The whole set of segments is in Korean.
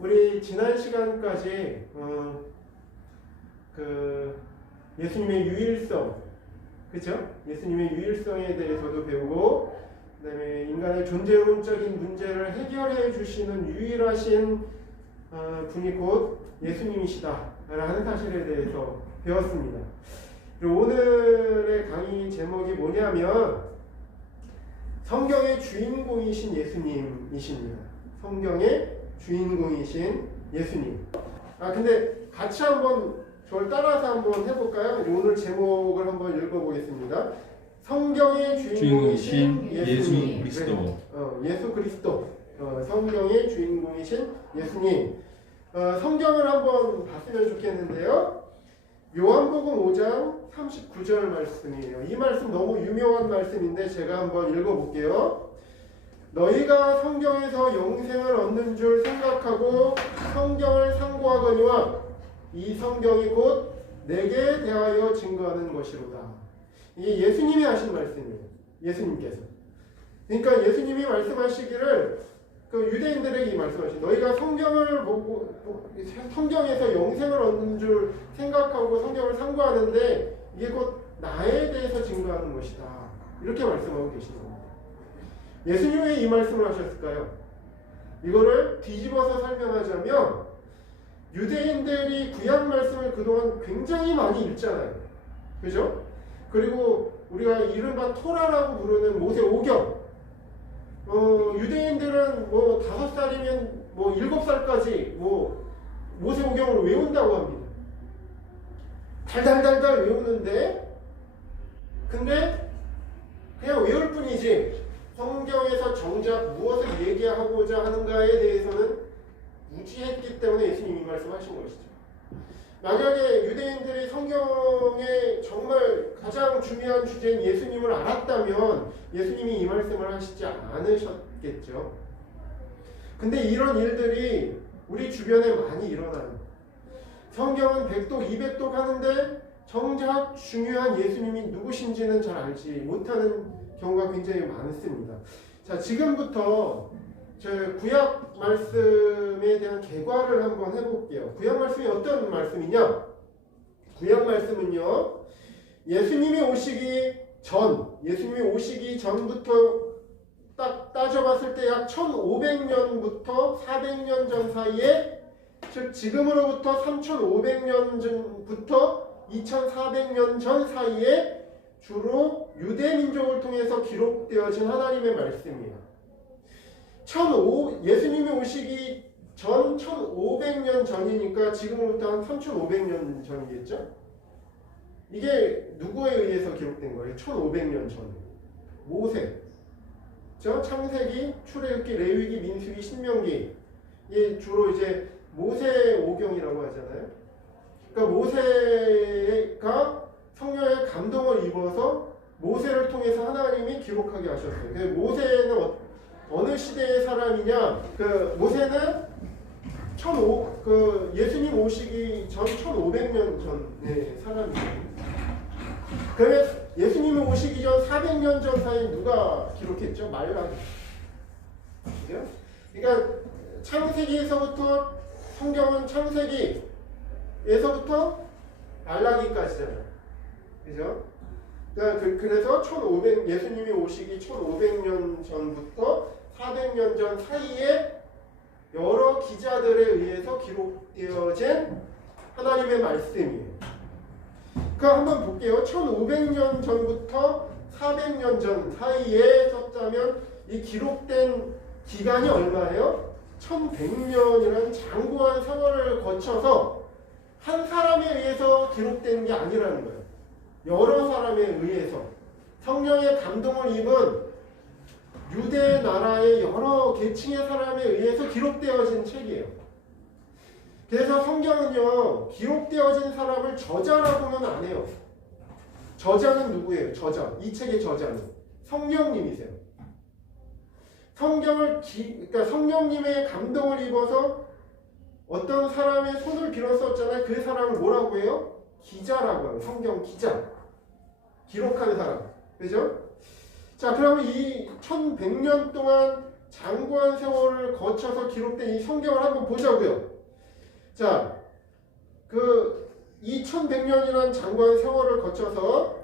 우리 지난 시간까지 예수님의 유일성, 그죠? 예수님의 유일성에 대해서도 배우고, 그다음에 인간의 존재론적인 문제를 해결해 주시는 유일하신 분이 곧 예수님이시다라는 사실에 대해서 배웠습니다. 그리고 오늘의 강의 제목이 뭐냐면 성경의 주인공이신 예수님이십니다. 성경의 주인공이신 예수님. 근데 같이 한번 저를 따라서 한번 해볼까요? 오늘 제목을 한번 읽어보겠습니다. 성경의 주인공이신 예수 그리스도. 네. 예수 그리스도. 성경의 주인공이신 예수님. 성경을 한번 봤으면 좋겠는데요. 요한복음 5장 39절 말씀이에요. 이 말씀 너무 유명한 말씀인데 제가 한번 읽어볼게요. 너희가 성경에서 영생을 얻는 줄 생각하고 성경을 상고하거니와 이 성경이 곧 내게 대하여 증거하는 것이로다. 이게 예수님이 하신 말씀이에요. 예수님께서. 그러니까 예수님이 말씀하시기를 유대인들에게 이 말씀하신 너희가 성경을 보고 성경에서 영생을 얻는 줄 생각하고 성경을 상고하는데 이게 곧 나에 대해서 증거하는 것이다. 이렇게 말씀하고 계시는 겁니다. 예수님이 왜 이 말씀을 하셨을까요? 이거를 뒤집어서 설명하자면 유대인들이 구약 말씀을 그동안 굉장히 많이 읽잖아요. 그죠? 그리고 우리가 이른바 토라라고 부르는 모세 오경. 유대인들은 5살이면 7살까지 모세 오경을 외운다고 합니다. 달달달달 외우는데 근데 그냥 외울 뿐이지 성경에서 정작 무엇을 얘기하고자 하는가에 대해서는 무지했기 때문에 예수님이 말씀하신 것이죠. 만약에 유대인들이 성경의 정말 가장 중요한 주제인 예수님을 알았다면 예수님이 이 말씀을 하시지 않으셨겠죠. 근데 이런 일들이 우리 주변에 많이 일어나요. 성경은 100독, 200독 하는데 정작 중요한 예수님이 누구신지는 잘 알지 못하는 경우가 굉장히 많습니다. 자, 지금부터 저 구약 말씀에 대한 개괄을 한번 해볼게요. 구약 말씀이 어떤 말씀이냐? 구약 말씀은요, 예수님이 오시기 전부터 딱 따져봤을 때 약 1500년부터 400년 전 사이에, 즉 지금으로부터 3500년 전부터 2400년 전 사이에 주로 유대 민족을 통해서 기록되어진 하나님의 말씀이에요. 예수님이 오시기 전 1500년 전이니까 지금부터 한 3500년 전이겠죠? 이게 누구에 의해서 기록된 거예요? 1500년 전. 모세. 창세기, 출애굽기, 레위기, 민수기, 신명기. 이게 주로 이제 모세 오경이라고 하잖아요. 그러니까 모세가 성령의 감동을 입어서 모세를 통해서 하나님이 기록하게 하셨어요. 모세는 어느 시대의 사람이냐? 모세는 예수님 오시기 전 1500년 전의 사람이에요. 그러면 예수님이 오시기 전 400년 전 사이에 누가 기록했죠? 말라기. 그죠? 그러니까 창세기에서부터 성경은 창세기에서부터 말라기까지잖아요. 그죠? 그래서 예수님이 오시기 1500년 전부터 400년 전 사이에 여러 기자들에 의해서 기록되어진 하나님의 말씀이에요. 한번 볼게요. 1500년 전부터 400년 전 사이에 썼다면 이 기록된 기간이 얼마예요? 1100년이라는 장구한 세월을 거쳐서 한 사람에 의해서 기록된 게 아니라는 거예요. 여러 사람에 의해서 성령의 감동을 입은 유대 나라의 여러 계층의 사람에 의해서 기록되어진 책이에요. 그래서 성경은요, 기록되어진 사람을 저자라고는 안 해요. 저자는 누구예요? 이 책의 저자는 성령님이세요. 그러니까 성령님의 감동을 입어서 어떤 사람의 손을 빌었었잖아요. 그 사람을 뭐라고 해요? 기자라고 해요. 성경 기자. 기록한 사람. 그죠? 자, 그러면 이 1100년 동안 장구한 세월을 거쳐서 기록된 이 성경을 한번 보자고요. 자, 그 2100년이라는 장구한 세월을 거쳐서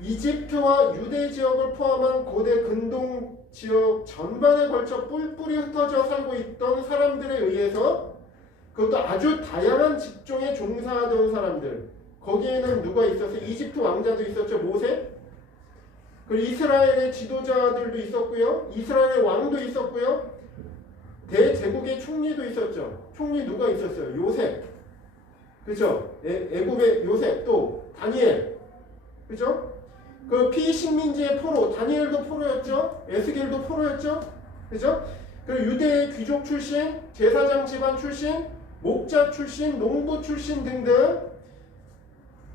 이집트와 유대 지역을 포함한 고대 근동 지역 전반에 걸쳐 뿔뿔이 흩어져 살고 있던 사람들에 의해서, 그것도 아주 다양한 직종에 종사하던 사람들, 거기에는 누가 있었어요? 이집트 왕자도 있었죠. 모세. 그리고 이스라엘의 지도자들도 있었고요. 이스라엘의 왕도 있었고요. 대제국의 총리도 있었죠. 총리 누가 있었어요? 요셉. 그죠? 애굽의 요셉, 또 다니엘. 그죠? 그 피식민지의 포로, 다니엘도 포로였죠. 에스겔도 포로였죠. 그죠? 그리고 유대의 귀족 출신, 제사장 집안 출신, 목자 출신, 농부 출신 등등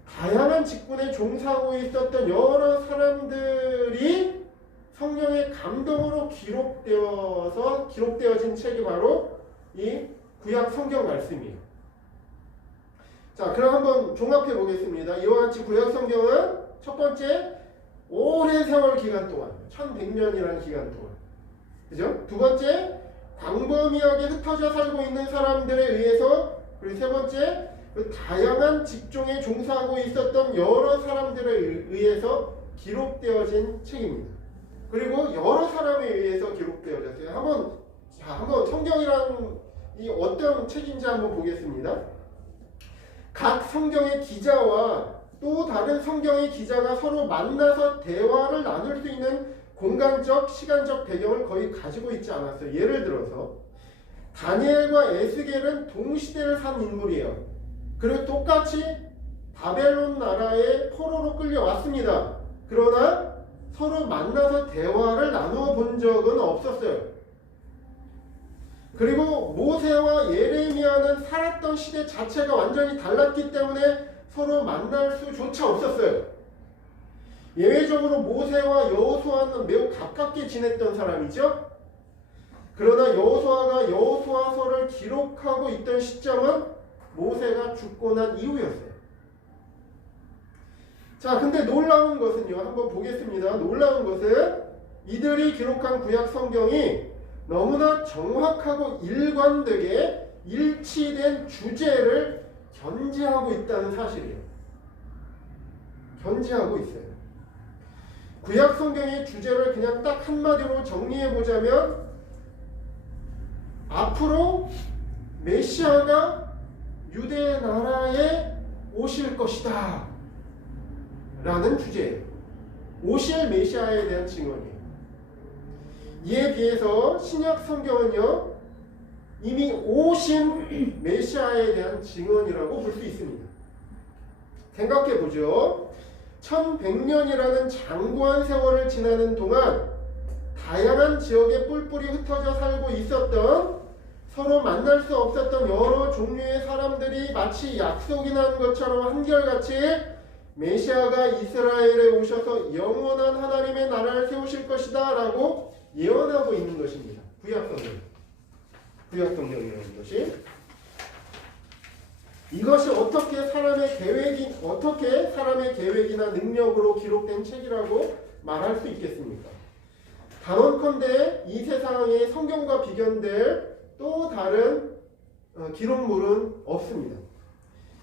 다양한 직군에 종사하고 있었던 여러 사람들이 성령의 감동으로 기록되어진 책이 바로 이 구약 성경 말씀이에요. 자, 그럼 한번 종합해 보겠습니다. 이와 같이 구약 성경은 첫 번째, 오랜 세월 기간 동안, 1100년이라는 기간 동안, 그죠? 두 번째, 광범위하게 흩어져 살고 있는 사람들에 의해서, 그리고 세 번째, 그 다양한 직종에 종사하고 있었던 여러 사람들에 의해서 기록되어진 책입니다. 그리고 여러 사람에 의해서 기록되어졌어요. 한번 성경이란 이 어떤 책인지 한번 보겠습니다. 각 성경의 기자와 또 다른 성경의 기자가 서로 만나서 대화를 나눌 수 있는 공간적, 시간적 배경을 거의 가지고 있지 않았어요. 예를 들어서 다니엘과 에스겔은 동시대를 산 인물이에요. 그리고 똑같이 바벨론 나라의 포로로 끌려왔습니다. 그러나 서로 만나서 대화를 나누어 본 적은 없었어요. 그리고 모세와 예레미야는 살았던 시대 자체가 완전히 달랐기 때문에 서로 만날 수조차 없었어요. 예외적으로 모세와 여호수아는 매우 가깝게 지냈던 사람이죠. 그러나 여호수아가 여호수아서를 기록하고 있던 시점은 모세가 죽고 난 이후였어요. 자, 근데 놀라운 것은요, 한번 보겠습니다. 놀라운 것은 이들이 기록한 구약 성경이 너무나 정확하고 일관되게 일치된 주제를 견지하고 있다는 사실이에요. 견지하고 있어요. 구약 성경의 주제를 그냥 딱 한마디로 정리해 보자면, 앞으로 메시아가 유대 나라에 오실 것이다 라는 주제예요. 오실 메시아에 대한 증언이에요. 이에 비해서 신약 성경은요, 이미 오신 메시아에 대한 증언이라고 볼 수 있습니다. 생각해 보죠. 1100년이라는 장구한 세월을 지나는 동안 다양한 지역에 뿔뿔이 흩어져 살고 있었던, 서로 만날 수 없었던 여러 종류의 사람들이 마치 약속이 난 것처럼 한결같이 메시아가 이스라엘에 오셔서 영원한 하나님의 나라를 세우실 것이다 라고 예언하고 있는 것입니다. 구약 성경이라는 것이. 이것이 어떻게 사람의 계획이나 능력으로 기록된 책이라고 말할 수 있겠습니까? 단언컨대 이 세상에 성경과 비견될 또 다른 기록물은 없습니다.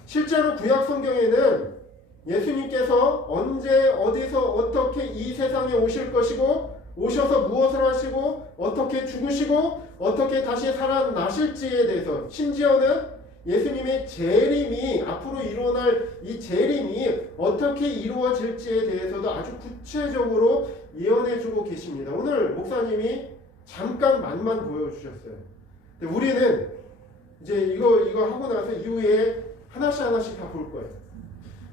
실제로 구약 성경에는 예수님께서 언제 어디서 어떻게 이 세상에 오실 것이고, 오셔서 무엇을 하시고, 어떻게 죽으시고, 어떻게 다시 살아나실지에 대해서, 심지어는 예수님의 재림이, 앞으로 일어날 이 재림이 어떻게 이루어질지에 대해서도 아주 구체적으로 예언해주고 계십니다. 오늘 목사님이 잠깐 맛만 보여주셨어요. 근데 우리는 이제 이거 하고 나서 이후에 하나씩 다 볼 거예요.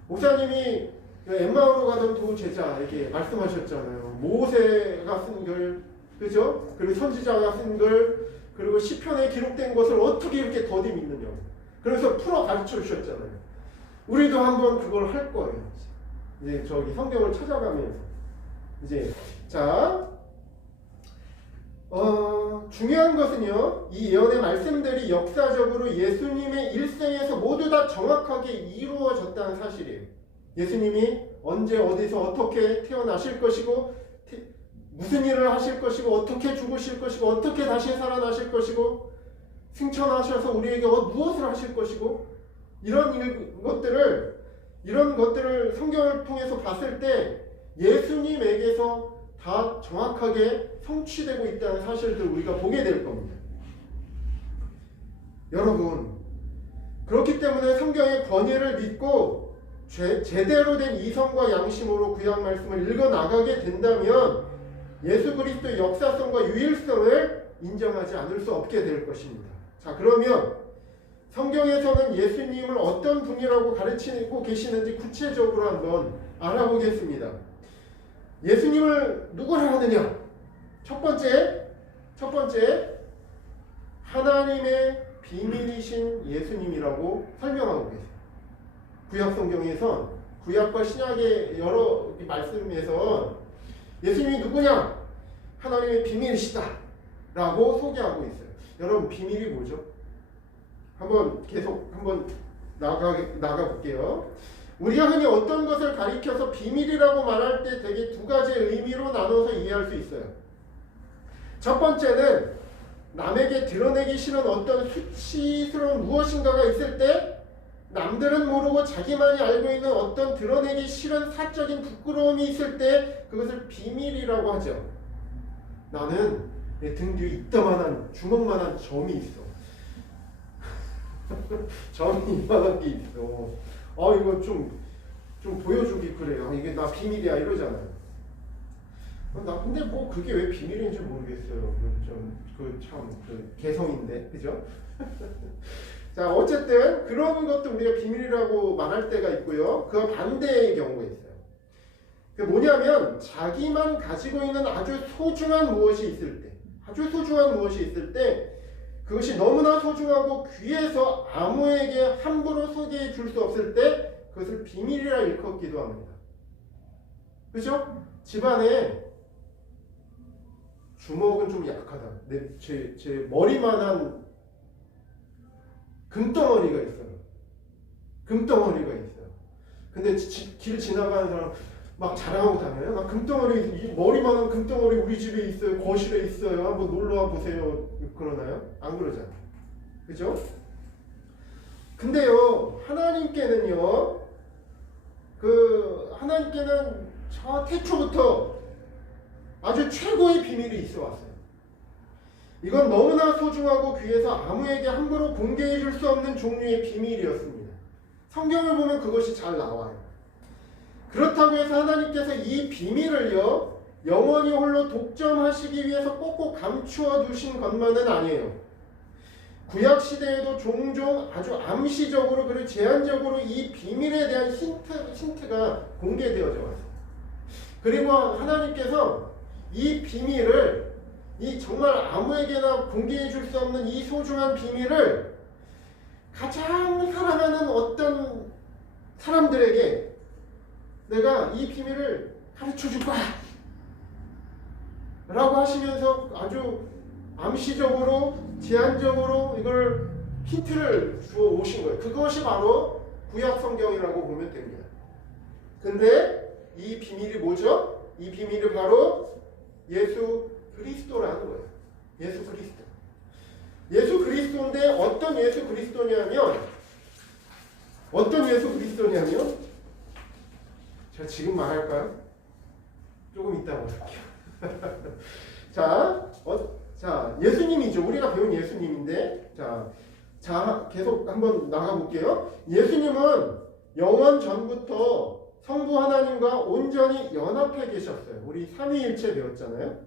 목사님이 엠마오로 가던 두 제자 이렇게 말씀하셨잖아요. 모세가 쓴 글, 그죠? 그리고 선지자가 쓴 글, 그리고 시편에 기록된 것을 어떻게 이렇게 더디 믿느냐. 그래서 풀어 가르쳐 주셨잖아요. 우리도 한번 그걸 할 거예요. 이제 저기 성경을 찾아가면서 이제 중요한 것은요, 이 예언의 말씀들이 역사적으로 예수님의 일생에서 모두 다 정확하게 이루어졌다는 사실이에요. 예수님이 언제 어디서 어떻게 태어나실 것이고 무슨 일을 하실 것이고 어떻게 죽으실 것이고 어떻게 다시 살아나실 것이고 승천하셔서 우리에게 무엇을 하실 것이고 이런 것들을 성경을 통해서 봤을 때 예수님에게서 다 정확하게 성취되고 있다는 사실들 우리가 보게 될 겁니다. 여러분, 그렇기 때문에 성경의 권위를 믿고 제대로 된 이성과 양심으로 구약 말씀을 읽어 나가게 된다면 예수 그리스도의 역사성과 유일성을 인정하지 않을 수 없게 될 것입니다. 자, 그러면 성경에서는 예수님을 어떤 분이라고 가르치고 계시는지 구체적으로 한번 알아보겠습니다. 예수님을 누구라 하느냐? 첫 번째 하나님의 비밀이신 예수님이라고 설명하고 계세요. 구약 성경에선 구약과 신약의 여러 말씀에서 예수님이 누구냐? 하나님의 비밀이시다 라고 소개하고 있어요. 여러분, 비밀이 뭐죠? 한번 나가 볼게요. 우리가 흔히 어떤 것을 가리켜서 비밀이라고 말할 때 되게 두 가지의 의미로 나눠서 이해할 수 있어요. 첫 번째는 남에게 드러내기 싫은 어떤 수치스러운 무엇인가가 있을 때 남들은 모르고 자기만이 알고 있는 어떤 드러내기 싫은 사적인 부끄러움이 있을 때 그것을 비밀이라고 하죠. 나는 내 등 뒤에 이따만한 주먹만한 점이 있어. 점이 이만한 게 있어. 이거 좀 보여주기 그래요. 이게 나 비밀이야 이러잖아요. 나 근데 뭐 그게 왜 비밀인지 모르겠어요. 그 개성인데, 그죠? 자, 어쨌든 그런 것도 우리가 비밀이라고 말할 때가 있고요. 그와 반대의 경우가 있어요. 그 뭐냐면 자기만 가지고 있는 아주 소중한 무엇이 있을 때 그것이 너무나 소중하고 귀해서 아무에게 함부로 소개해 줄 수 없을 때 그것을 비밀이라 일컫기도 합니다. 그죠? 집안에 주먹은 좀 약하다. 제 머리만한 금덩어리가 있어요. 근데 길 지나가는 사람 막 자랑하고 다녀요. 막 머리만한 금덩어리 우리 집에 있어요. 거실에 있어요. 한번 놀러와 보세요. 그러나요? 안 그러잖아요. 그죠? 근데요, 하나님께는 저 태초부터 아주 최고의 비밀이 있어 왔어요. 이건 너무나 소중하고 귀해서 아무에게 함부로 공개해 줄 수 없는 종류의 비밀이었습니다. 성경을 보면 그것이 잘 나와요. 그렇다고 해서 하나님께서 이 비밀을요 영원히 홀로 독점하시기 위해서 꼭꼭 감추어 두신 것만은 아니에요. 구약 시대에도 종종 아주 암시적으로 그리고 제한적으로 이 비밀에 대한 힌트가 공개되어져 왔어요. 그리고 하나님께서 이 비밀을 정말 아무에게나 공개해 줄 수 없는 이 소중한 비밀을 가장 사랑하는 어떤 사람들에게 내가 이 비밀을 가르쳐 줄 거야 라고 하시면서 아주 암시적으로 제한적으로 이걸 힌트를 주어 오신 거예요. 그것이 바로 구약 성경이라고 보면 됩니다. 근데 이 비밀이 뭐죠? 이 비밀이 바로 예수 그리스도라는 거예요. 예수 그리스도인데 어떤 예수 그리스도냐면 제가 지금 말할까요? 조금 이따 말할게요. 자, 예수님이죠. 우리가 배운 예수님인데 자, 계속 한번 나가볼게요. 예수님은 영원 전부터 성부 하나님과 온전히 연합해 계셨어요. 우리 삼위일체 배웠잖아요.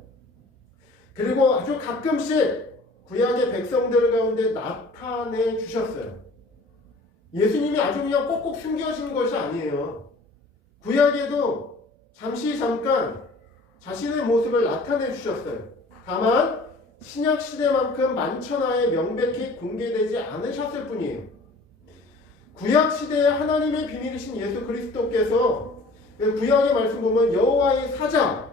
그리고 아주 가끔씩 구약의 백성들 가운데 나타내 주셨어요. 예수님이 아주 그냥 꼭꼭 숨겨진 것이 아니에요. 구약에도 잠깐 자신의 모습을 나타내 주셨어요. 다만 신약 시대만큼 만천하에 명백히 공개되지 않으셨을 뿐이에요. 구약 시대에 하나님의 비밀이신 예수 그리스도께서 구약의 말씀 보면 여호와의 사자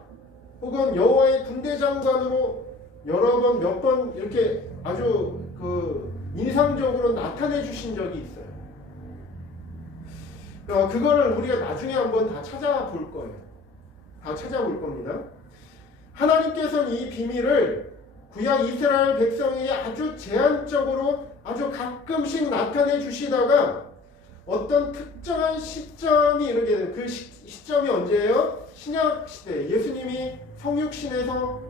혹은 여호와의 군대 장관으로 여러 번 몇 번 이렇게 아주 인상적으로 나타내 주신 적이 있어요. 그거를 우리가 나중에 한번 다 찾아볼 겁니다. 하나님께서는 이 비밀을 구약 이스라엘 백성에게 아주 제한적으로 아주 가끔씩 나타내 주시다가 어떤 특정한 시점이 이르게 돼요. 그 시점이 언제예요? 신약 시대. 예수님이 성육신에서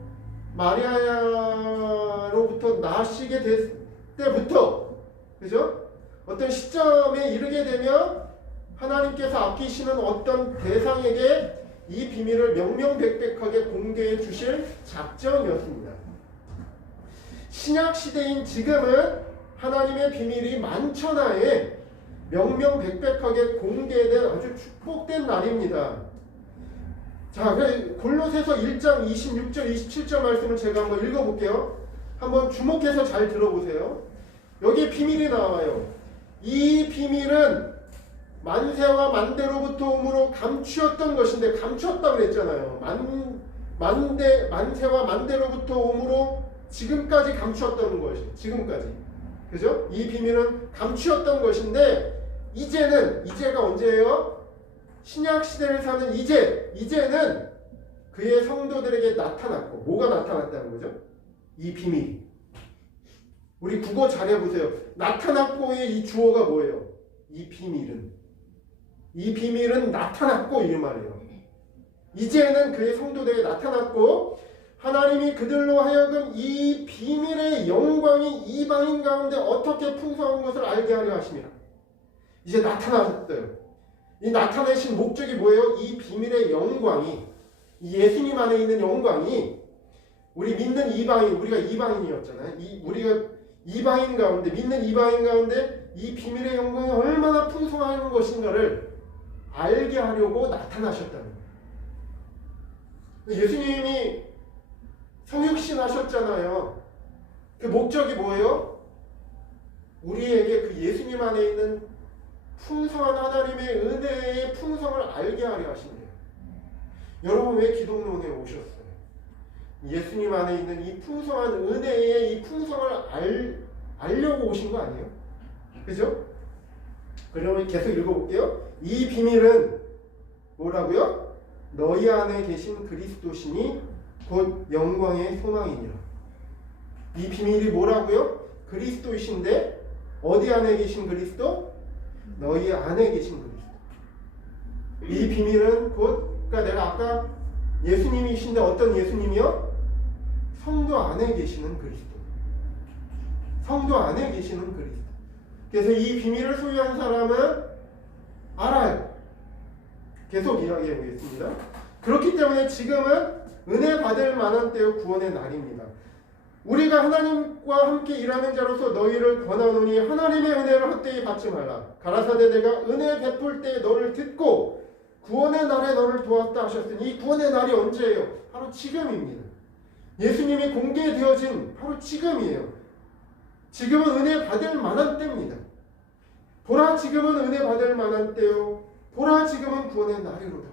마리아로부터 나시게 됐을 때부터, 그죠? 어떤 시점에 이르게 되면 하나님께서 아끼시는 어떤 대상에게 이 비밀을 명명백백하게 공개해 주실 작정이었습니다. 신약 시대인 지금은 하나님의 비밀이 만천하에 명명백백하게 공개된 아주 축복된 날입니다. 자, 골로새서 1장 26절 27절 말씀을 제가 한번 읽어볼게요. 한번 주목해서 잘 들어보세요. 여기 비밀이 나와요. 이 비밀은 만세와 만대로부터 오므로 감추었던 것인데, 감추었다고 그랬잖아요. 만세와 만대로부터 오므로 지금까지 감추었던 것이, 지금까지, 그죠? 이 비밀은 감추었던 것인데, 이제가 언제예요? 신약 시대를 사는 이제는 그의 성도들에게 나타났고, 뭐가 나타났다는 거죠? 이 비밀이. 우리 국어 잘해보세요. 나타났고의 이 주어가 뭐예요? 이 비밀은 나타났고, 이 말이에요. 이제는 그의 성도들에게 나타났고, 하나님이 그들로 하여금 이 비밀의 영광이 이방인 가운데 어떻게 풍성한 것을 알게 하려 하십니다. 이제 나타났어요. 이 나타내신 목적이 뭐예요? 이 비밀의 영광이, 이 예수님 안에 있는 영광이 우리 믿는 이방인, 우리가 이방인이었잖아요. 우리가 이방인 가운데, 믿는 이방인 가운데 이 비밀의 영광이 얼마나 풍성한 것인가를 알게 하려고 나타나셨다는 거예요. 예수님이 성육신 하셨잖아요. 그 목적이 뭐예요? 우리에게 그 예수님 안에 있는 풍성한 하나님의 은혜의 풍성을 알게 하려 하신대요. 여러분 왜 기독론에 오셨어요? 예수님 안에 있는 이 풍성한 은혜의 이 풍성을 알려고 오신 거 아니에요? 그죠? 그러면 계속 읽어볼게요. 이 비밀은 뭐라고요? 너희 안에 계신 그리스도시니 곧 영광의 소망이니라. 이 비밀이 뭐라고요? 그리스도이신데 어디 안에 계신 그리스도? 너희 안에 계신 그리스도. 이 비밀은 곧, 그러니까 내가 아까 예수님이신데 어떤 예수님이요? 성도 안에 계시는 그리스도. 성도 안에 계시는 그리스도. 그래서 이 비밀을 소유한 사람은 알아요. 계속 이야기해 보겠습니다. 그렇기 때문에 지금은 은혜 받을 만한 때요 구원의 날입니다. 우리가 하나님과 함께 일하는 자로서 너희를 권하노니 하나님의 은혜를 헛되이 받지 말라. 가라사대 내가 은혜 베풀 때 너를 듣고 구원의 날에 너를 도왔다 하셨으니 이 구원의 날이 언제예요? 바로 지금입니다. 예수님이 공개되어진 바로 지금이에요. 지금은 은혜 받을 만한 때입니다. 보라 지금은 은혜 받을 만한 때요. 보라 지금은 구원의 날이로다.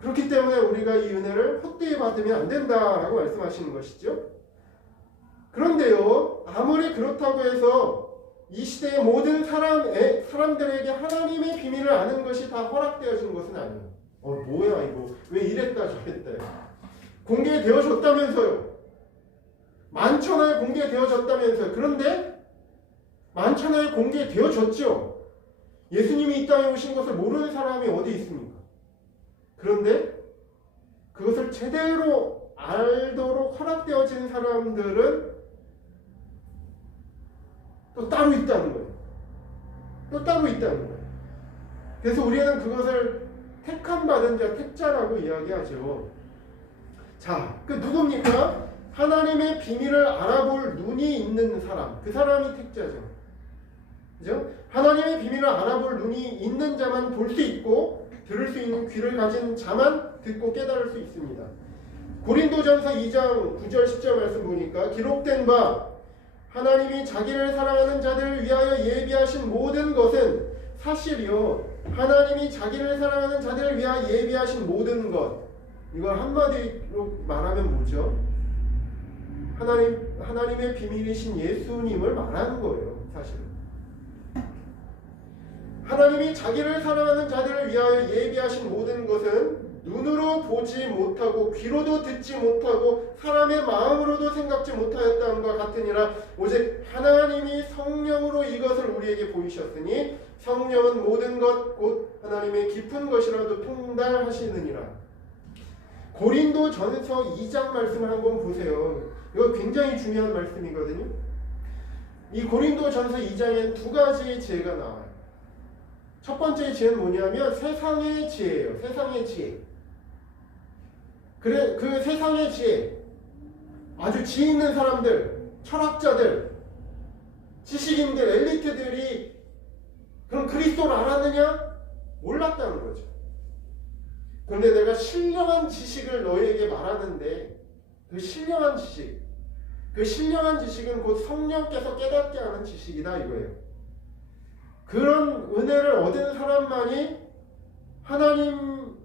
그렇기 때문에 우리가 이 은혜를 헛되이 받으면 안 된다라고 말씀하시는 것이죠. 그런데요, 아무리 그렇다고 해서 이 시대의 모든 사람들에게 하나님의 비밀을 아는 것이 다 허락되어진 것은 아니에요. 뭐야 이거 왜 이랬다 저랬다. 공개되어졌다면서요. 만천하에 공개되어졌다면서요. 그런데 만천하에 공개되어졌죠. 예수님이 이 땅에 오신 것을 모르는 사람이 어디 있습니까? 그런데 그것을 제대로 알도록 허락되어진 사람들은 또 따로 있다는 거예요. 또 따로 있다는 거예요. 그래서 우리는 그것을 택함받은 자, 택자라고 이야기하죠. 자, 그 누굽니까? 하나님의 비밀을 알아볼 눈이 있는 사람, 그 사람이 택자죠. 그죠? 하나님의 비밀을 알아볼 눈이 있는 자만 볼 수 있고 들을 수 있는 귀를 가진 자만 듣고 깨달을 수 있습니다. 고린도전서 2장 9절 10절 말씀 보니까 기록된 바 하나님이 자기를 사랑하는 자들을 위하여 예비하신 모든 것은 사실이요. 하나님이 자기를 사랑하는 자들을 위하여 예비하신 모든 것. 이걸 한마디로 말하면 뭐죠? 하나님의 비밀이신 예수님을 말하는 거예요. 사실은. 하나님이 자기를 사랑하는 자들을 위하여 예비하신 모든 것은 눈으로 보지 못하고 귀로도 듣지 못하고 사람의 마음으로도 생각지 못하였다함과 같으니라. 오직 하나님이 성령으로 이것을 우리에게 보이셨으니 성령은 모든 것 곧 하나님의 깊은 것이라도 통달하시느니라. 고린도 전서 2장 말씀을 한번 보세요. 이거 굉장히 중요한 말씀이거든요. 이 고린도 전서 2장엔 두 가지의 지혜가 나와요. 첫 번째 지혜는 뭐냐면 세상의 지혜예요. 세상의 지혜. 그래, 그 세상의 지혜, 아주 지혜 있는 사람들, 철학자들, 지식인들, 엘리트들이 그럼 그리스도를 알았느냐? 몰랐다는 거죠. 그런데 내가 신령한 지식을 너희에게 말하는데 그 신령한 지식, 그 신령한 지식은 곧 성령께서 깨닫게 하는 지식이다 이거예요. 그런 은혜를 얻은 사람만이 하나님이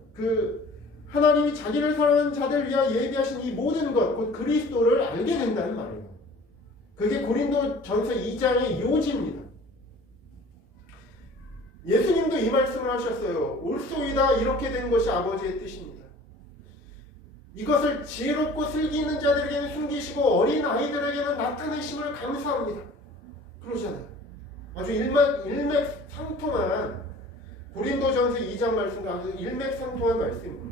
자기를 사랑하는 자들 위하여 예비하신 이 모든 것, 곧 그리스도를 알게 된다는 말이에요. 그게 고린도 전서 2장의 요지입니다. 예수님도 이 말씀을 하셨어요. 옳소이다 이렇게 된 것이 아버지의 뜻입니다. 이것을 지혜롭고 슬기 있는 자들에게는 숨기시고 어린 아이들에게는 나타내심을 감사합니다. 그러잖아요. 아주 일맥상통한 고린도전서 2장 말씀과 아주 일맥상통한 말씀입니다.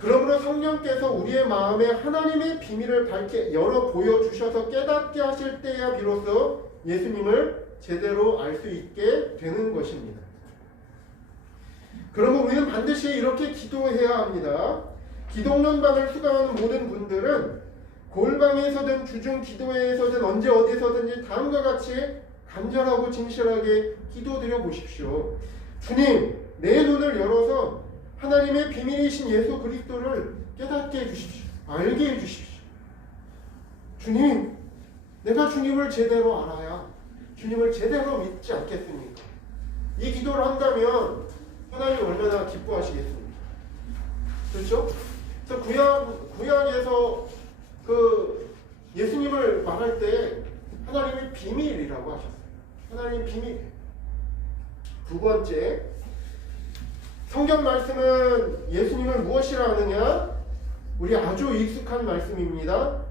그러므로 성령께서 우리의 마음에 하나님의 비밀을 밝게 열어 보여주셔서 깨닫게 하실 때야 비로소 예수님을 제대로 알 수 있게 되는 것입니다. 그러면 우리는 반드시 이렇게 기도해야 합니다. 기독론반을 수강하는 모든 분들은 골방에서든 주중 기도회에서든 언제 어디서든지 다음과 같이 간절하고 진실하게 기도드려 보십시오. 주님, 내 눈을 열어서 하나님의 비밀이신 예수 그리스도를 깨닫게 해주십시오. 알게 해주십시오. 주님, 내가 주님을 제대로 알아야 주님을 제대로 믿지 않겠습니까? 이 기도를 한다면 하나님이 얼마나 기뻐하시겠습니까? 그렇죠? 그래서 구약에서 그 예수님을 말할 때 하나님의 비밀이라고 하셨어요. 하나님 비밀. 두 번째, 성경 말씀은 예수님을 무엇이라 하느냐? 우리 아주 익숙한 말씀입니다.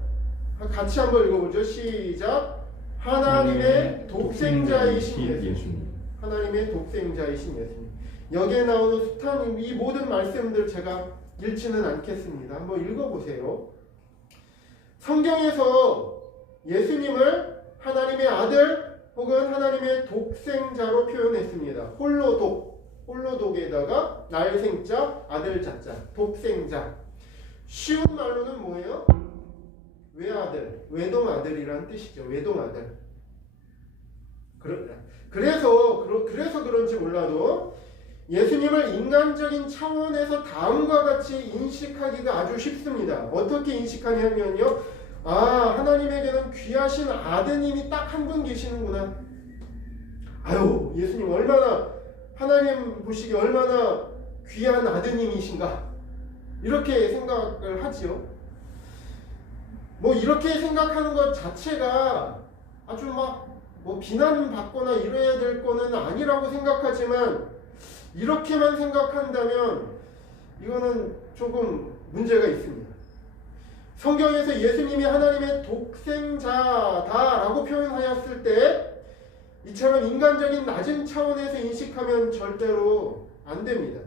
같이 한번 읽어보죠. 시작. 하나님의 독생자이신 예수님. 하나님의 독생자이신 예수님. 여기에 나오는 숱한 이 모든 말씀들 제가 읽지는 않겠습니다. 한번 읽어보세요. 성경에서 예수님을 하나님의 아들 혹은 하나님의 독생자로 표현했습니다. 홀로독에다가 날생자, 아들자자, 독생자. 쉬운 말로는 뭐예요? 외아들, 외동아들이라는 뜻이죠. 외동아들. 그래서 그런지 몰라도 예수님을 인간적인 차원에서 다음과 같이 인식하기가 아주 쉽습니다. 어떻게 인식하냐면요. 하나님에게는 귀하신 아드님이 딱 한 분 계시는구나. 아유, 예수님 얼마나 하나님 보시기에 얼마나 귀한 아드님이신가. 이렇게 생각을 하지요. 이렇게 생각하는 것 자체가 아주 비난받거나 이래야 될 거는 아니라고 생각하지만 이렇게만 생각한다면 이거는 조금 문제가 있습니다. 성경에서 예수님이 하나님의 독생자다라고 표현하였을 때 이처럼 인간적인 낮은 차원에서 인식하면 절대로 안 됩니다.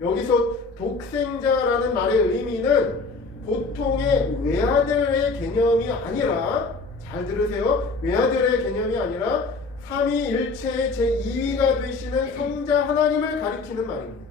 여기서 독생자라는 말의 의미는 보통의 외아들의 개념이 아니라, 잘 들으세요. 외아들의 개념이 아니라 삼위일체의 제2위가 되시는 성자 하나님을 가리키는 말입니다.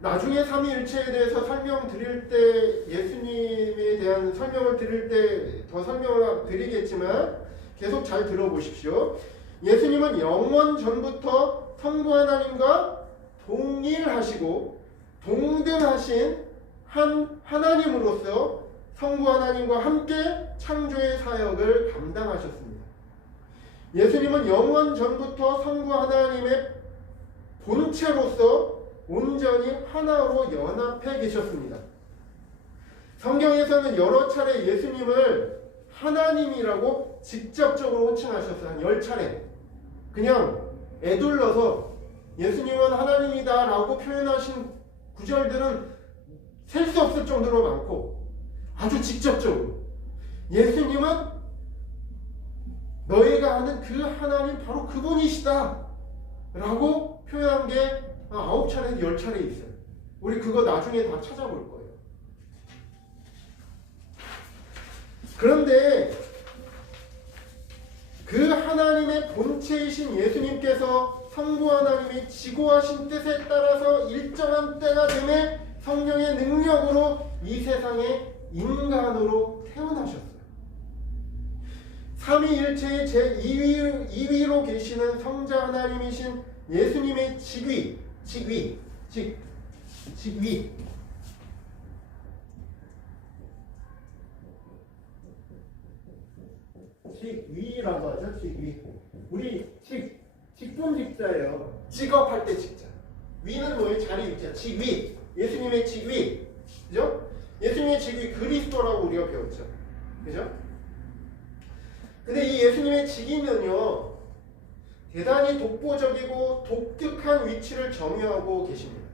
나중에 삼위일체에 대해서 설명드릴 때, 예수님에 대한 설명을 드릴 때 더 설명을 드리겠지만 계속 잘 들어보십시오. 예수님은 영원 전부터 성부 하나님과 동일하시고 동등하신 한 하나님으로서 성부 하나님과 함께 창조의 사역을 감당하셨습니다. 예수님은 영원 전부터 성부 하나님의 본체로서 온전히 하나로 연합해 계셨습니다. 성경에서는 여러 차례 예수님을 하나님이라고 직접적으로 호칭하셨어요. 한 10차례. 그냥 애둘러서 예수님은 하나님이다 라고 표현하신 구절들은 셀 수 없을 정도로 많고 아주 직접적으로 예수님은 너희가 아는 그 하나님 바로 그분이시다 라고 표현한 게 9차례에서 10차례 있어요. 우리 그거 나중에 다 찾아볼 거예요. 그런데 그 하나님의 본체이신 예수님께서 성부 하나님이 지고하신 뜻에 따라서 일정한 때가 되매 성령의 능력으로 이 세상에 인간으로 태어나셨어요. 삼위일체의 제2위로 계시는 성자 하나님이신 예수님의 직위라고 하죠. 직위. 우리 직분직자예요. 직업할 때 직자. 위는 뭐예요? 자리 위치야. 직위. 예수님의 직위. 그죠? 예수님의 직위 그리스도라고 우리가 배웠죠. 그죠? 근데 이 예수님의 직위는요, 대단히 독보적이고 독특한 위치를 점유하고 계십니다.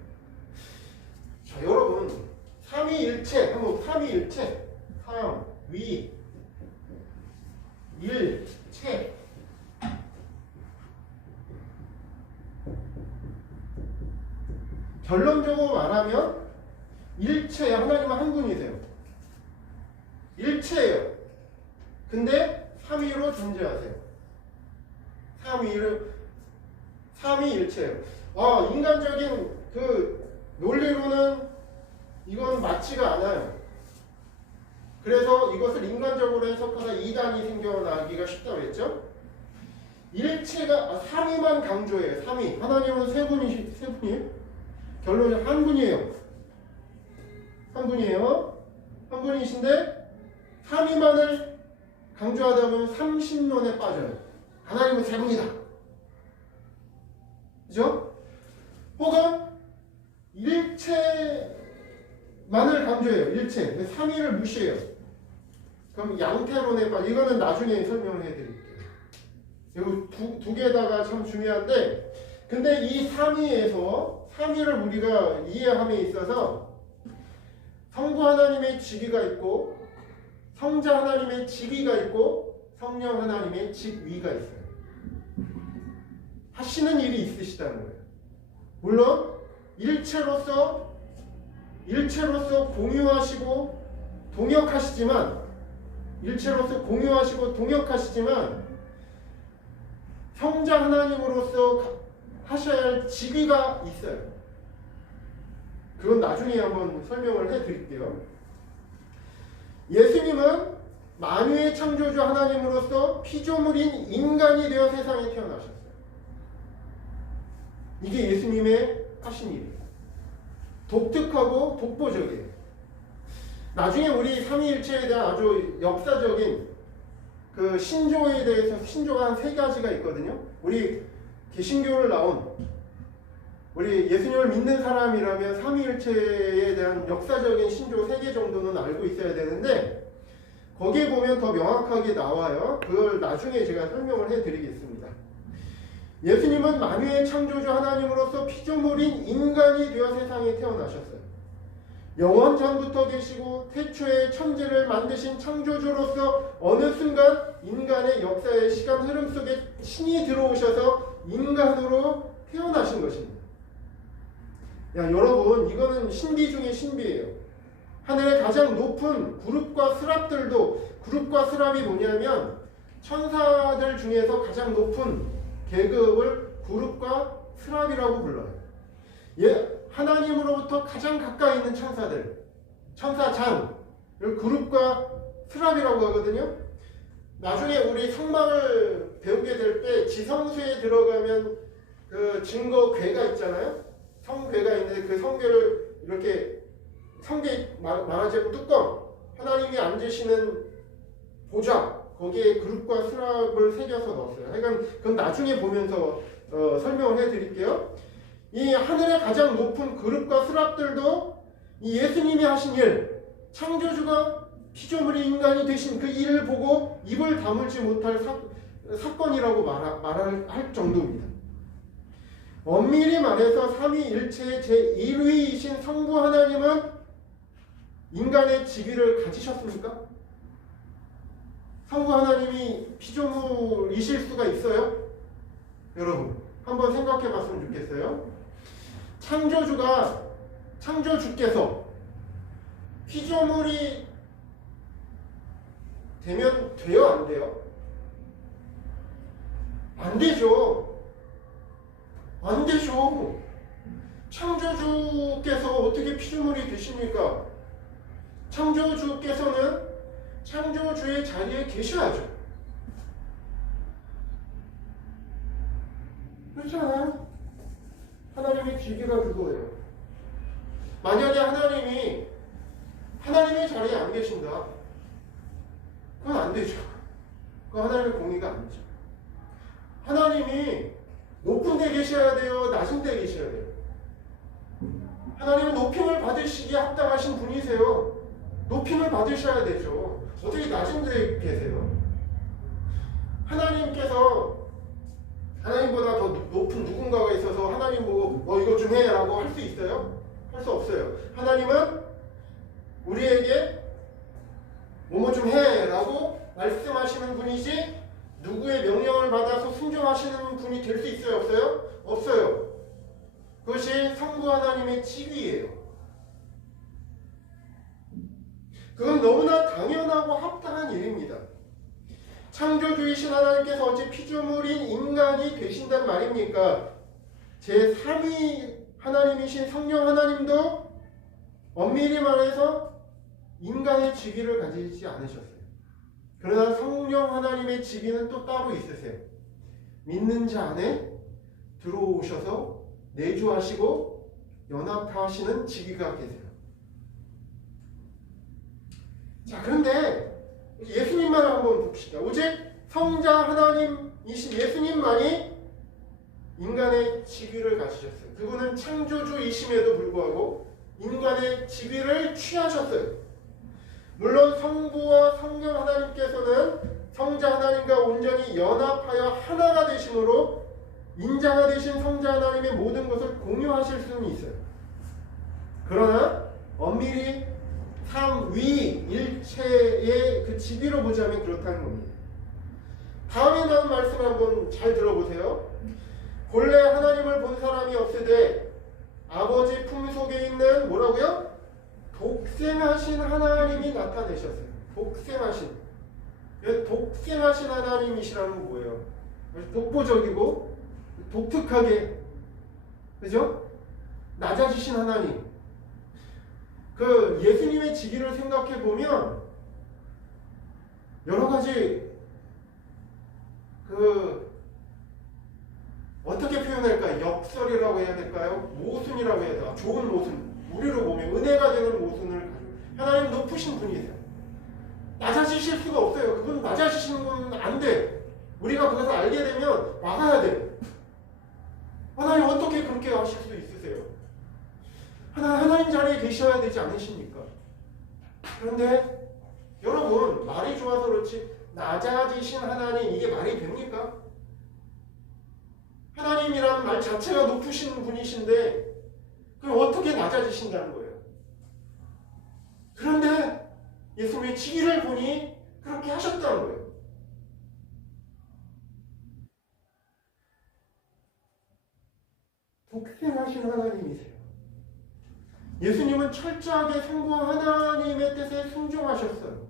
자, 여러분, 삼위일체, 한번 삼위일체, 삼위, 일체. 결론적으로 말하면 일체예요. 하나님은 한 분이세요. 일체예요. 근데 삼위로 존재하세요. 삼위일체예요. 인간적인 그 논리로는 이건 맞지가 않아요. 그래서 이것을 인간적으로 해석하다 이단이 생겨나기가 쉽다고 했죠. 일체가 삼위만 강조해요. 삼위. 하나님은 세 분이에요. 결론은 한 분이에요. 한 분이신데 삼위만을 강조하다 보면 삼신론에 빠져요. 하나님은 세 분이다. 그죠? 혹은 일체만을 강조해요. 일체. 삼위를 무시해요. 그럼 양태론에 빠져. 이거는 나중에 설명을 해드릴게요. 이거 두 개다가 참 중요한데, 근데 이 삼위에서 삼위를 우리가 이해함에 있어서 성부 하나님의 직위가 있고 성자 하나님의 직위가 있고 성령 하나님의 직위가 있어요. 하시는 일이 있으시다는 거예요. 물론 일체로서 공유하시고 동역하시지만 성자 하나님으로서 하셔야 할 직위가 있어요. 그건 나중에 한번 설명을 해드릴게요. 예수님은 만유의 창조주 하나님으로서 피조물인 인간이 되어 세상에 태어나셨어요. 이게 예수님의 하신 일이에요. 독특하고 독보적이에요. 나중에 우리 삼위일체에 대한 아주 역사적인 그 신조에 대해서 신조가 한 3가지가 있거든요. 우리 개신교를 나온 우리 예수님을 믿는 사람이라면 삼위일체에 대한 역사적인 신조 3개 정도는 알고 있어야 되는데 거기에 보면 더 명확하게 나와요. 그걸 나중에 제가 설명을 해드리겠습니다. 예수님은 만유의 창조주 하나님으로서 피조물인 인간이 되어 세상에 태어나셨어요. 영원 전부터 계시고 태초에 천지를 만드신 창조주로서 어느 순간 인간의 역사의 시간 흐름 속에 신이 들어오셔서 인간으로 태어나신 것입니다. 여러분, 이거는 신비 중에 신비예요. 하늘의 가장 높은 그룹과 스랍이 뭐냐면 천사들 중에서 가장 높은 계급을 그룹과 스랍이라고 불러요. 하나님으로부터 가장 가까이 있는 천사들, 천사장을 그룹과 스랍이라고 하거든요. 나중에 우리 성막을 배우게 될 때 지성소에 들어가면 그 증거궤가 있잖아요. 성궤가 있는데 그 성궤를 이렇게 성궤 말하자면 뚜껑, 하나님이 앉으시는 보좌, 거기에 그룹과 스랍을 새겨서 넣었어요. 하여간 그건 나중에 보면서 설명을 해드릴게요. 이 하늘의 가장 높은 그룹과 스랍들도 이 예수님이 하신 일, 창조주가 피조물의 인간이 되신 그 일을 보고 입을 다물지 못할 사건이라고 말할 정도입니다. 엄밀히 말해서 삼위일체의 제1위이신 성부 하나님은 인간의 직위를 가지셨습니까? 성부 하나님이 피조물이실 수가 있어요? 여러분 한번 생각해 봤으면 좋겠어요. 창조주께서 피조물이 되면 돼요? 안 돼요? 안 되죠. 안 되죠. 창조주께서 어떻게 피조물이 되십니까? 창조주께서는 창조주의 자리에 계셔야죠. 그렇지 않아요? 하나님의 직위가 그거예요. 만약에 하나님의 자리에 안 계신다, 그건 안 되죠. 그건 하나님의 공의가 아니죠. 하나님이 높은 데 계셔야 돼요? 낮은 데 계셔야 돼요? 하나님은 높임을 받으시기에 합당하신 분이세요. 높임을 받으셔야 되죠. 어떻게 낮은 데 계세요? 하나님보다 더 높은 누군가가 있어서 하나님 보고 이거 좀 해 라고 할 수 있어요? 할 수 없어요. 하나님은 우리에게 뭐뭐 좀 해 라고 말씀하시는 분이지 누구의 명령을 받아서 순종하시는 분이 될 수 있어요? 없어요? 없어요. 그것이 성부 하나님의 직위예요. 그건 너무나 당연하고 합당한 일입니다. 창조주이신 하나님께서 어찌 피조물인 인간이 되신단 말입니까? 제3위 하나님이신 성령 하나님도 엄밀히 말해서 인간의 직위를 가지지 않으셨어요. 그러나 성령 하나님의 직위는 또 따로 있으세요. 믿는 자 안에 들어오셔서 내주하시고 연합하시는 직위가 계세요. 자, 그런데 예수님만 한번 봅시다. 오직 성자 하나님이신 예수님만이 인간의 직위를 가지셨어요. 그분은 창조주이심에도 불구하고 인간의 직위를 취하셨어요. 물론 성부와 성령 하나님께서는 성자 하나님과 온전히 연합하여 하나가 되심으로 인자가 되신 성자 하나님의 모든 것을 공유하실 수는 있어요. 그러나 엄밀히 삼위일체의 그 직위로 보자면 그렇다는 겁니다. 다음에 나온 말씀 한번 잘 들어보세요. 본래 하나님을 본 사람이 없으되 아버지 품 속에 있는 뭐라고요? 독생하신 하나님이 나타내셨어요. 독생하신 하나님이시라는 건 뭐예요? 독보적이고 독특하게, 그죠? 낮아지신 하나님. 그 예수님의 직위를 생각해 보면 여러 가지 어떻게 표현할까요? 역설이라고 해야 될까요? 모순이라고 해야 될까요? 좋은 모순, 우리로 보면 은혜가 되는 모순을 하나님 높으신 분이세요. 낮아지실 수가 없어요. 그분 낮아지시는 건 안 돼. 우리가 그것을 알게 되면 막아야 돼. 하나님 어떻게 그렇게 하실 수 있으세요? 하나님 자리에 계셔야 되지 않으십니까? 그런데 여러분, 말이 좋아서 그렇지 낮아지신 하나님, 이게 말이 됩니까? 하나님이라는 말 자체가 높으신 분이신데 그럼 어떻게 낮아지신다는 거예요? 그런데 예수님의 직위를 보니 그렇게 하셨다는 거예요. 독생하신 하나님이세요. 예수님은 철저하게 성부 하나님의 뜻에 순종하셨어요.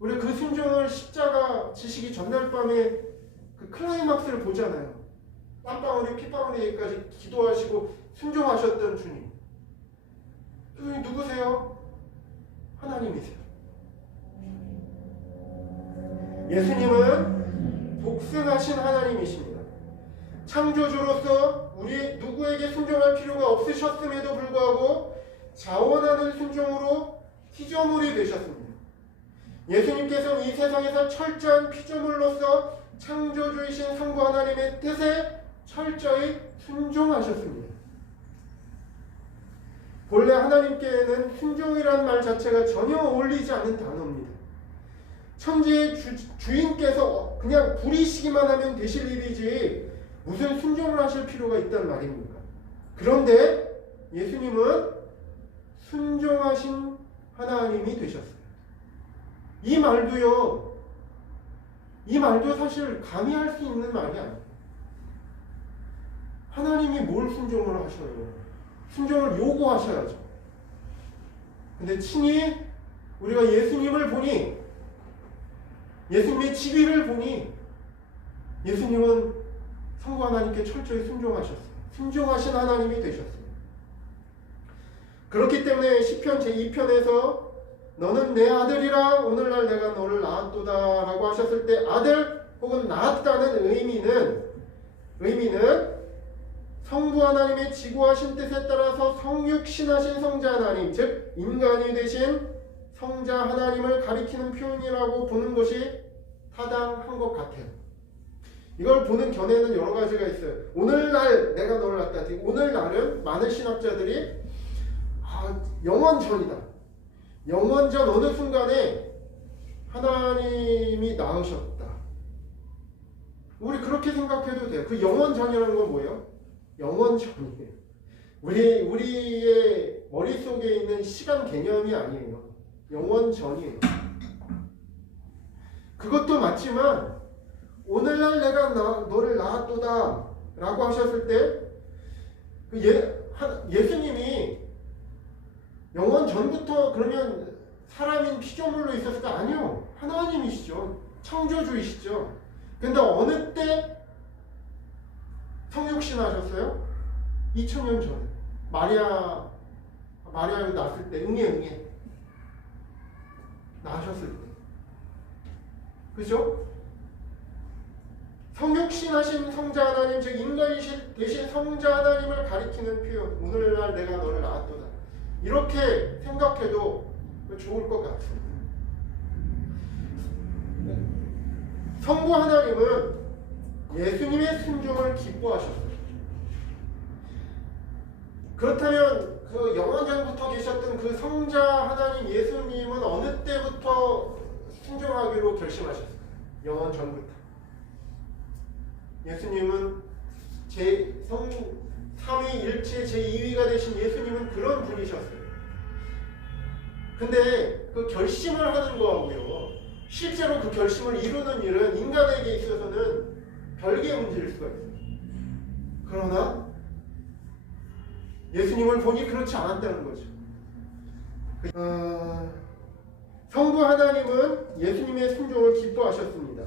우리 그 순종을 십자가 지시기 전날 밤에 그 클라이막스를 보잖아요. 땀방울이 핏방울이까지 기도하시고 순종하셨던 주님. 그분이 누구세요? 하나님이세요. 예수님은 독생하신 하나님이십니다. 창조주로서 우리 누구에게 순종할 필요가 없으셨음에도 불구하고 자원하는 순종으로 피조물이 되셨습니다. 예수님께서는 이 세상에서 철저한 피조물로서 창조주이신 성부 하나님의 뜻에 철저히 순종하셨습니다. 본래 하나님께는 순종이라는 말 자체가 전혀 어울리지 않는 단어입니다. 천지의 주인께서 그냥 부리시기만 하면 되실 일이지 무슨 순종을 하실 필요가 있단 말입니까? 그런데 예수님은 순종하신 하나님이 되셨어요. 이 말도 사실 감히 할 수 있는 말이 아니에요. 하나님이 뭘 순종을 하셔요? 순종을 요구하셔야죠. 근데 친히 우리가 예수님을 보니, 예수님의 지위를 보니 예수님은 성부 하나님께 철저히 순종하셨어요. 순종하신 하나님이 되셨어요. 그렇기 때문에 시편 제2편에서 너는 내 아들이라 오늘날 내가 너를 낳았도다 라고 하셨을 때 아들 혹은 낳았다는 의미는 성부 하나님의 지고하신 뜻에 따라서 성육신하신 성자 하나님, 즉 인간이 되신 성자 하나님을 가리키는 표현이라고 보는 것이 타당한 것 같아요. 이걸 보는 견해는 여러 가지가 있어요. 오늘날 내가 너를 낳았다. 오늘날은 많은 신학자들이 영원 전이다. 영원 전 어느 순간에 하나님이 낳으셨다. 우리 그렇게 생각해도 돼요. 그 영원 전이라는 건 뭐예요? 영원 전이에요. 우리의 머릿속에 있는 시간 개념이 아니에요. 영원 전이에요. 그것도 맞지만 오늘날 내가 너를 낳았도다 라고 하셨을 때 예수님이 영원 전부터 그러면 사람인 피조물로 있었을까? 아니요. 하나님이시죠. 창조주이시죠. 근데 어느 때 성육신 하셨어요? 2000년 전에 마리아를 낳았을 때 응애 낳으셨을 때, 그죠? 성육신 하신 성자 하나님, 즉 인간이 되신 성자 하나님을 가리키는 표현, 오늘날 내가 너를 낳았도다, 이렇게 생각해도 좋을 것 같습니다. 성부 하나님은 예수님의 순종을 기뻐하셨어요. 그렇다면 그 영원전부터 계셨던 그 성자 하나님 예수님은 어느 때부터 순종하기로 결심하셨어요? 영원전부터. 예수님은 삼위일체 제2위가 되신 예수님은 그런 분이셨어요. 근데 그 결심을 하는 거하고요, 실제로 그 결심을 이루는 일은 인간에게 있어서는 별개의 문제일 수가 있어요. 그러나 예수님을 보니 그렇지 않았다는 거죠. 성부 하나님은 예수님의 순종을 기뻐하셨습니다.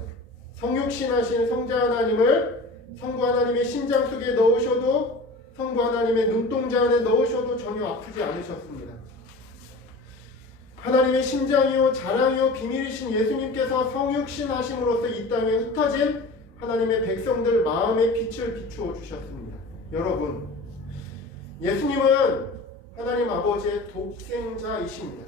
성육신하신 성자 하나님을 성부 하나님의 심장 속에 넣으셔도, 성부 하나님의 눈동자 안에 넣으셔도 전혀 아프지 않으셨습니다. 하나님의 심장이요 자랑이요 비밀이신 예수님께서 성육신하심으로써 이 땅에 흩어진 하나님의 백성들 마음의 빛을 비추어 주셨습니다. 여러분, 예수님은 하나님 아버지의 독생자이십니다.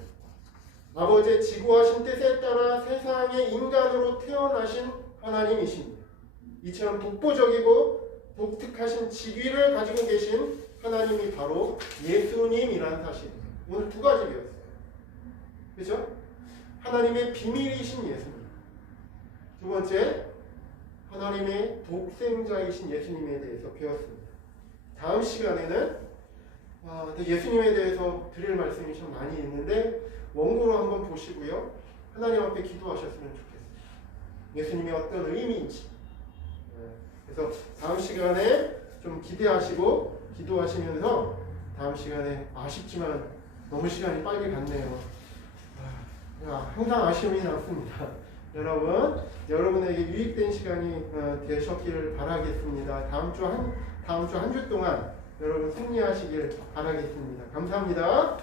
아버지의 지고하신 뜻에 따라 세상에 인간으로 태어나신 하나님이십니다. 이처럼 독보적이고 독특하신 직위를 가지고 계신 하나님이 바로 예수님이라는 사실입니다. 오늘 두 가지 배웠어요. 그죠? 하나님의 비밀이신 예수님. 두 번째, 하나님의 독생자이신 예수님에 대해서 배웠습니다. 다음 시간에는 예수님에 대해서 드릴 말씀이 좀 많이 있는데 원고로 한번 보시고요, 하나님 앞에 기도하셨으면 좋겠어요. 예수님이 어떤 의미인지. 그래서 다음 시간에 좀 기대하시고 기도하시면서, 다음 시간에 아쉽지만 너무 시간이 빨리 갔네요. 항상 아쉬움이 남습니다. 여러분에게 유익된 시간이 되셨기를 바라겠습니다. 다음 주 한 주 동안 여러분 승리하시길 바라겠습니다. 감사합니다.